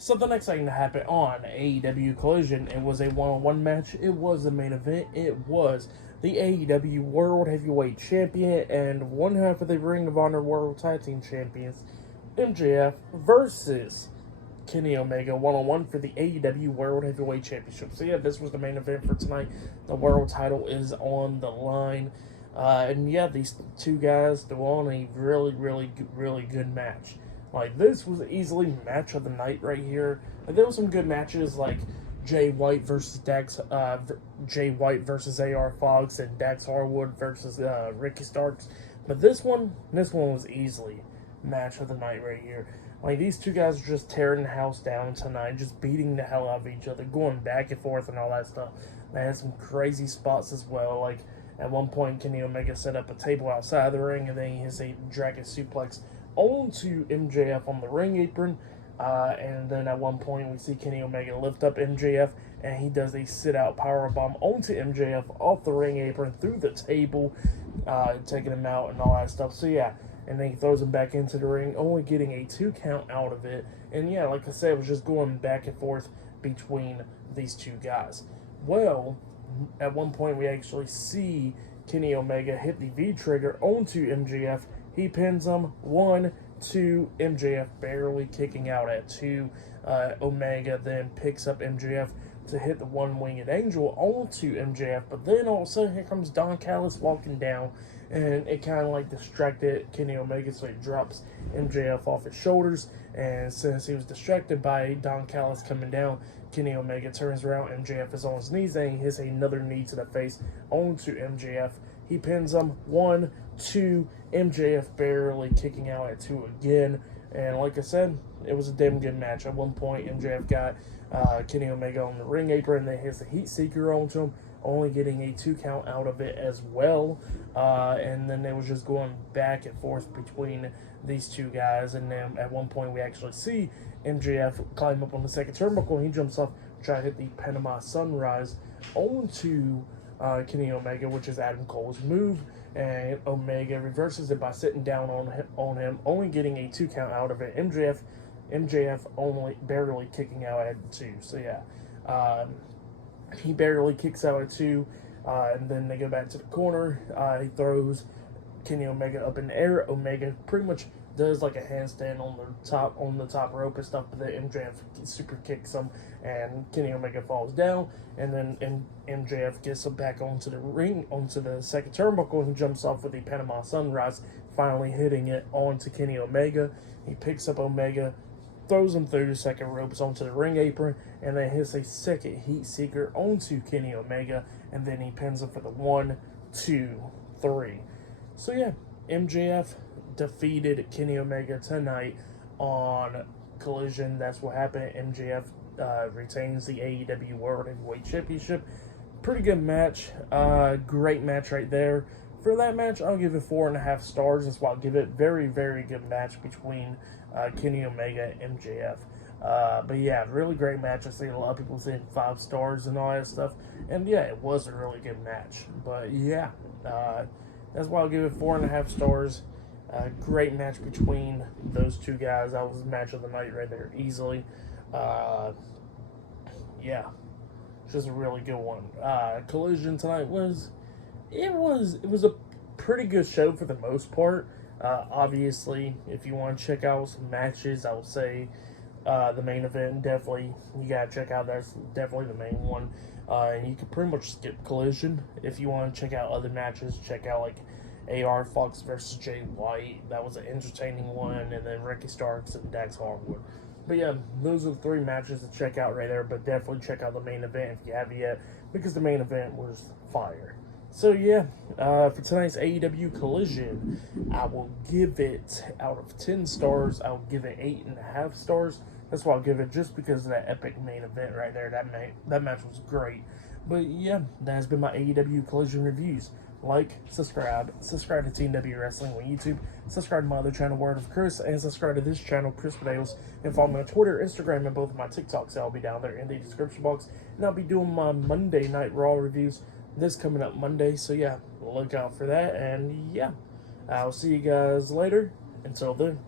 So the next thing to happen on AEW Collision, it was a one-on-one match. It was the main event. It was the AEW World Heavyweight Champion and one half of the Ring of Honor World Tag Team Champions, MJF, versus Kenny Omega one-on-one for the AEW World Heavyweight Championship. So yeah, this was the main event for tonight. The world title is on the line. And yeah, these two guys, they're on a really good match. Like, this was easily match of the night right here. Like, there were some good matches like Jay White versus Jay White versus AR Fox and Dax Harwood versus Ricky Starks. But this one was easily match of the night right here. Like, these two guys are just tearing the house down tonight, just beating the hell out of each other, going back and forth and all that stuff. They had some crazy spots as well. Like, at one point, Kenny Omega set up a table outside the ring, and then he hits a dragon suplex onto MJF on the ring apron. And then at one point, we see Kenny Omega lift up MJF, and he does a sit-out powerbomb onto MJF off the ring apron through the table, taking him out and all that stuff. So yeah, and then he throws him back into the ring, only getting a 2 count out of it. And yeah, like I said, it was just going back and forth between these two guys. Well, at one point, we actually see Kenny Omega hit the V-trigger onto MJF. He pins him 1, 2, MJF barely kicking out at 2. Omega then picks up MJF to hit the one-winged angel onto MJF. But then all of a sudden, here comes Don Callis walking down, and it kind of like distracted Kenny Omega, so he drops MJF off his shoulders. And since he was distracted by Don Callis coming down, Kenny Omega turns around, MJF is on his knees, and he hits another knee to the face onto MJF. He pins him 1, 2, MJF barely kicking out at 2 again. And like I said, it was a damn good match. At one point, MJF got Kenny Omega on the ring apron, and then hits the Heat Seeker onto him, only getting a 2 count out of it as well. And then it was just going back and forth between these two guys. And then at one point, we actually see MJF climb up on the second turnbuckle, and he jumps off, try to hit the Panama Sunrise onto Kenny Omega, which is Adam Cole's move. And Omega reverses it by sitting down on him, only getting a 2 count out of it. MJF only barely kicking out at 2. So yeah, he barely kicks out at 2, and then they go back to the corner. He throws Kenny Omega up in the air. Omega pretty much does like a handstand on the top rope and stuff, but then MJF super kicks him, and Kenny Omega falls down, and then MJF gets him back onto the ring, onto the second turnbuckle, and he jumps off with the Panama Sunrise, finally hitting it onto Kenny Omega. He picks up Omega, throws him through the second ropes onto the ring apron, and then hits a second Heat Seeker onto Kenny Omega, and then he pins him for the 1, 2, 3. So yeah, MJF defeated Kenny Omega tonight on Collision. That's what happened. MJF retains the AEW World Heavyweight Championship. Pretty good match. Great match right there. For that match, I'll give it 4.5 stars. That's why I'll give it very good match between Kenny Omega and MJF. But yeah, really great match. I see a lot of people saying 5 stars and all that stuff. And yeah, it was a really good match. But yeah, that's why I'll give it 4.5 stars. Great match between those two guys. That was the match of the night right there, easily. Yeah, just a really good one. Collision tonight was a pretty good show for the most part. Obviously, if you want to check out some matches, I would say the main event, definitely you gotta check out. That's definitely the main one. And you can pretty much skip Collision. If you want to check out other matches, check out like AR Fox versus Jay White. That was an entertaining one. And then Ricky Starks and Dax Harwood. But yeah, those are the 3 matches to check out right there. But definitely check out the main event if you haven't yet, because the main event was fire. So yeah, for tonight's AEW Collision, I will give it, out of 10 stars, I'll give it 8.5 stars. That's why I'll give it, just because of that epic main event right there. That match was great. But yeah, that has been my AEW Collision reviews. Like, subscribe to Team W Wrestling on YouTube, subscribe to my other channel, Word of Chris, and subscribe to this channel, Chris Potatoes, and follow me on Twitter, Instagram, and both of my TikToks. I'll be down there in the description box, and I'll be doing my Monday Night Raw reviews this coming up Monday, so yeah, look out for that, and yeah, I'll see you guys later. Until then.